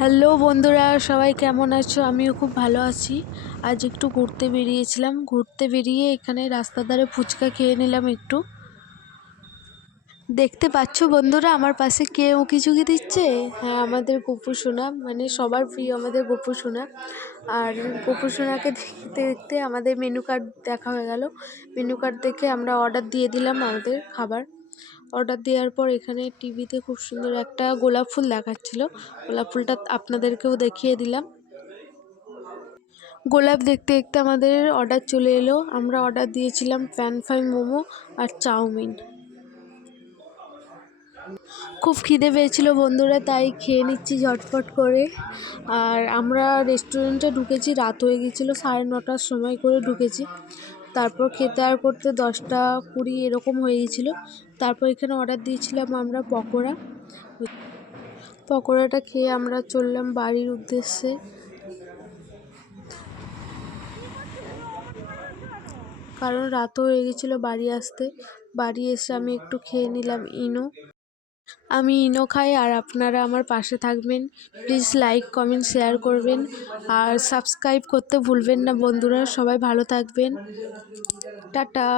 Hello বন্ধুরা, সবাই কেমন আছো? আমিও খুব ভালো আছি। আজ একটু ঘুরতে বেরিয়েছিলাম। ঘুরতে বেরিয়ে এখানে রাস্তার ধারে ফুচকা খেয়ে নিলাম একটু। দেখতে পাচ্ছ বন্ধুরা, আমার পাশে কে উঁকি ঝুঁকি দিচ্ছে? হ্যাঁ, আমাদের গপু সোনা, মানে সবার প্রিয় আমাদের গপু সোনা। আর গপু সোনাকে দেখতে দেখতে আমাদের মেনু কার্ড দেখা হয়ে গেল। মেনু কার্ড দেখে আমরা অর্ডার দিয়ে দিলাম আমাদের খাবার। অর্ডার দেওয়ার পর এখানে টিভিতে খুব সুন্দর একটা গোলাপ ফুল দেখাচ্ছিল। গোলাপ ফুলটা আপনাদেরকেও দেখিয়ে দিলাম। গোলাপ দেখতে দেখতে আমাদের অর্ডার চলে এলো। আমরা অর্ডার দিয়েছিলাম প্যান ফ্রাই মোমো আর চাউমিন। খুব খিদে পেয়েছিল বন্ধুরা, তাই খেয়ে নিচ্ছি ঝটপট করে। আর আমরা রেস্টুরেন্টে ঢুকেছি, রাত হয়ে গিয়েছিলো, 9:30টার সময় করে ঢুকেছি। তারপর খেতে আর করতে 10টা 20 এরকম হয়ে গিয়েছিলো। তারপর এখানে অর্ডার দিয়েছিলাম আমরা পকোড়া। পকোড়াটা খেয়ে আমরা চললাম বাড়ির উদ্দেশ্যে। কারণ রাতও হয়ে গেছিলো বাড়ি আসতে। বাড়ি এসে আমি একটু খেয়ে নিলাম ইনো। আমি ইনো খাই, আর আপনারা আমার পাশে থাকবেন। প্লিজ লাইক কমেন্ট শেয়ার করবেন, আর সাবস্ক্রাইব করতে ভুলবেন না বন্ধুরা। সবাই ভালো থাকবেন। টাটা।